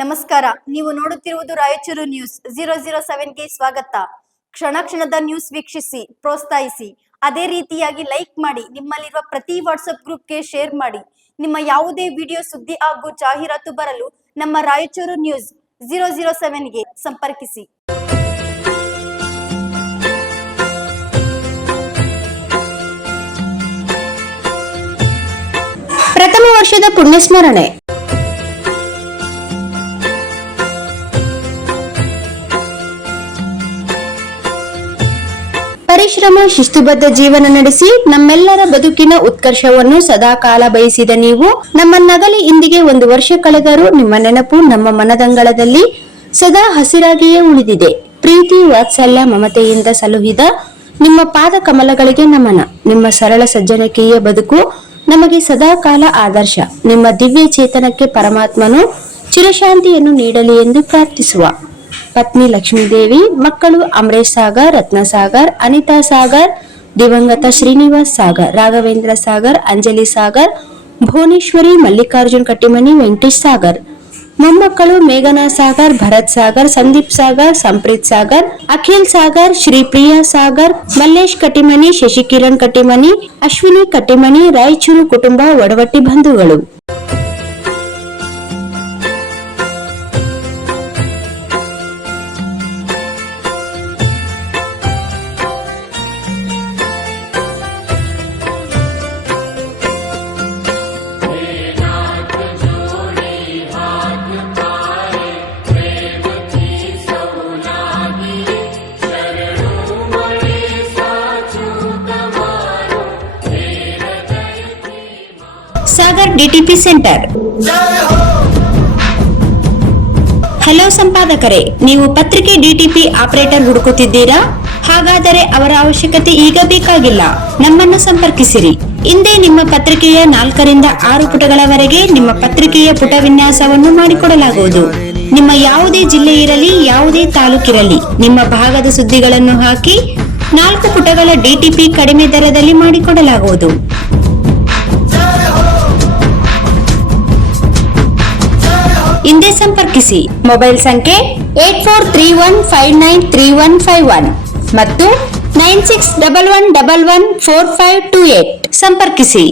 ನಮಸ್ಕಾರ. ನೀವು ನೋಡುತ್ತಿರುವುದು ರಾಯಚೂರು ನ್ಯೂಸ್ 007ಗೆ ಸ್ವಾಗತ. ಕ್ಷಣ ಕ್ಷಣದ ನ್ಯೂಸ್ ವೀಕ್ಷಿಸಿ, ಪ್ರೋತ್ಸಾಹಿಸಿ. ಅದೇ ರೀತಿಯಾಗಿ ಲೈಕ್ ಮಾಡಿ, ನಿಮ್ಮಲ್ಲಿರುವ ಪ್ರತಿ ವಾಟ್ಸ್ಆಪ್ ಗ್ರೂಪ್ಗೆ ಶೇರ್ ಮಾಡಿ. ನಿಮ್ಮ ಯಾವುದೇ ವಿಡಿಯೋ, ಸುದ್ದಿ ಹಾಗೂ ಜಾಹೀರಾತು ಬರಲು ನಮ್ಮ ರಾಯಚೂರು ನ್ಯೂಸ್ 007ಗೆ ಸಂಪರ್ಕಿಸಿ. ಪ್ರಥಮ ವರ್ಷದ ಪುಣ್ಯಸ್ಮರಣೆ. ಪರಿಶ್ರಮ, ಶಿಸ್ತುಬದ್ಧ ಜೀವನ ನಡೆಸಿ ನಮ್ಮೆಲ್ಲರ ಬದುಕಿನ ಉತ್ಕರ್ಷವನ್ನು ಸದಾಕಾಲ ಬಯಸಿದ ನೀವು ನಮ್ಮನ್ನಗಲಿ ಇಂದಿಗೆ 1 ವರ್ಷ ಕಳೆದರೂ ನಿಮ್ಮ ನೆನಪು ನಮ್ಮ ಮನದಂಗಳದಲ್ಲಿ ಸದಾ ಹಸಿರಾಗಿಯೇ ಉಳಿದಿದೆ. ಪ್ರೀತಿ, ವಾತ್ಸಲ್ಯ, ಮಮತೆಯಿಂದ ಸಲುಹಿದ ನಿಮ್ಮ ಪಾದ ಕಮಲಗಳಿಗೆ ನಮನ. ನಿಮ್ಮ ಸರಳ ಸಜ್ಜನಿಕೆಯ ಬದುಕು ನಮಗೆ ಸದಾಕಾಲ ಆದರ್ಶ. ನಿಮ್ಮ ದಿವ್ಯ ಚೇತನಕ್ಕೆ ಪರಮಾತ್ಮನು ಚಿರಶಾಂತಿಯನ್ನು ನೀಡಲಿ ಎಂದು ಪ್ರಾರ್ಥಿಸುವ ಪತ್ನಿ ಲಕ್ಷ್ಮೀದೇವಿ, ಮಕ್ಕಳು ಅಮರೇಶ್ ಸಾಗರ್, ರತ್ನ ಸಾಗರ್, ಅನಿತಾ ಸಾಗರ್, ದಿವಂಗತ ಶ್ರೀನಿವಾಸ್ ಸಾಗರ್, ರಾಘವೇಂದ್ರ ಸಾಗರ್, ಅಂಜಲಿ ಸಾಗರ್, ಭುವನೇಶ್ವರಿ, ಮಲ್ಲಿಕಾರ್ಜುನ್ ಕಟ್ಟಿಮನಿ, ವೆಂಕಟೇಶ್ ಸಾಗರ್, ಮೊಮ್ಮಕ್ಕಳು ಮೇಘನಾ ಸಾಗರ್, ಭರತ್ ಸಾಗರ್, ಸಂದೀಪ್ ಸಾಗರ್, ಸಂಪ್ರೀತ್ ಸಾಗರ್, ಅಖಿಲ್ ಸಾಗರ್, ಶ್ರೀಪ್ರಿಯಾ ಸಾಗರ್, ಮಲ್ಲೇಶ್ ಕಟ್ಟಿಮನಿ, ಶಶಿಕಿರಣ್ ಕಟ್ಟಿಮನಿ, ಅಶ್ವಿನಿ ಕಟ್ಟಿಮನಿ, ರಾಯಚೂರು ಕುಟುಂಬ, ಒಡವಟ್ಟಿ ಬಂಧುಗಳು. Sagar DTP centre. ಹಲೋ ಸಂಪಾದಕರೇ, ನೀವು ಪತ್ರಿಕೆ ಡಿಟಿಪಿ ಆಪರೇಟರ್ ಹುಡುಕುತ್ತಿದ್ದೀರಾ? ಹಾಗಾದರೆ ಅವರ ಅವಶ್ಯಕತೆ ಈಗ ಬೇಕಾಗಿಲ್ಲ. ನಮ್ಮನ್ನು ಸಂಪರ್ಕಿಸಿರಿ. ಇಂದೇ ನಿಮ್ಮ ಪತ್ರಿಕೆಯ 4 ರಿಂದ 6 ಪುಟಗಳವರೆಗೆ ನಿಮ್ಮ ಪತ್ರಿಕೆಯ ಪುಟ ವಿನ್ಯಾಸವನ್ನು ಮಾಡಿಕೊಡಲಾಗುವುದು. ನಿಮ್ಮ ಯಾವುದೇ ಜಿಲ್ಲೆ ಇರಲಿ, ಯಾವುದೇ ತಾಲೂಕಿರಲಿ, ನಿಮ್ಮ ಭಾಗದ ಸುದ್ದಿಗಳನ್ನು ಹಾಕಿ 4 ಪುಟಗಳ ಡಿಟಿಪಿ ಕಡಿಮೆ ದರದಲ್ಲಿ ಮಾಡಿಕೊಡಲಾಗುವುದು. ಹಿಂದೆ ಸಂಪರ್ಕಿಸಿ. ಮೊಬೈಲ್ ಸಂಖ್ಯೆ 8431593151 ಮತ್ತು 9611114528 ಸಂಪರ್ಕಿಸಿ.